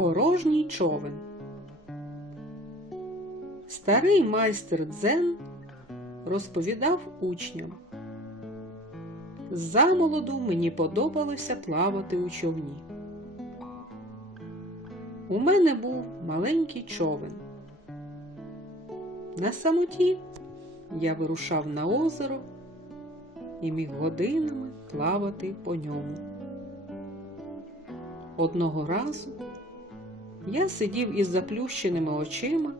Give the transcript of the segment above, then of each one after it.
Порожній човен. Старий майстер Дзен розповідав учням. Замолоду мені подобалося плавати у човні. У мене був маленький човен. На самоті я вирушав на озеро і міг годинами плавати по ньому. Одного разу я сидів із заплющеними очима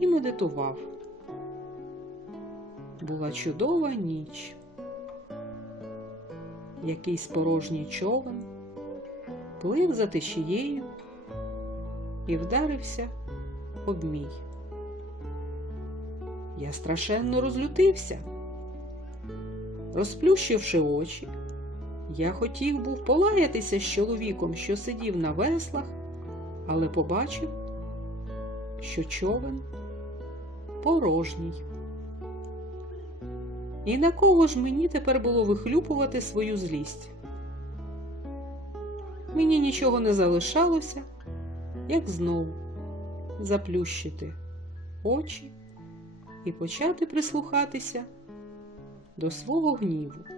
і медитував. Була чудова ніч. Якийсь порожній човен плив за течією і вдарився об мій. Я страшенно розлютився. Розплющивши очі, я хотів був полаятися з чоловіком, що сидів на веслах, але побачив, що човен порожній. І на кого ж мені тепер було вихлюпувати свою злість? Мені нічого не залишалося, як знову заплющити очі і почати прислухатися до свого гніву.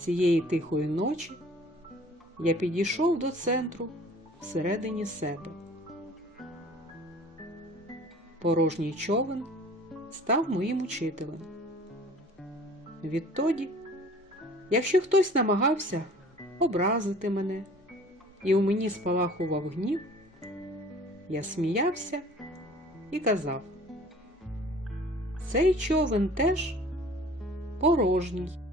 Цієї тихої ночі я підійшов до центру всередині себе. Порожній човен став моїм учителем. Відтоді, якщо хтось намагався образити мене, і у мені спалахував гнів, я сміявся і казав: цей човен теж порожній.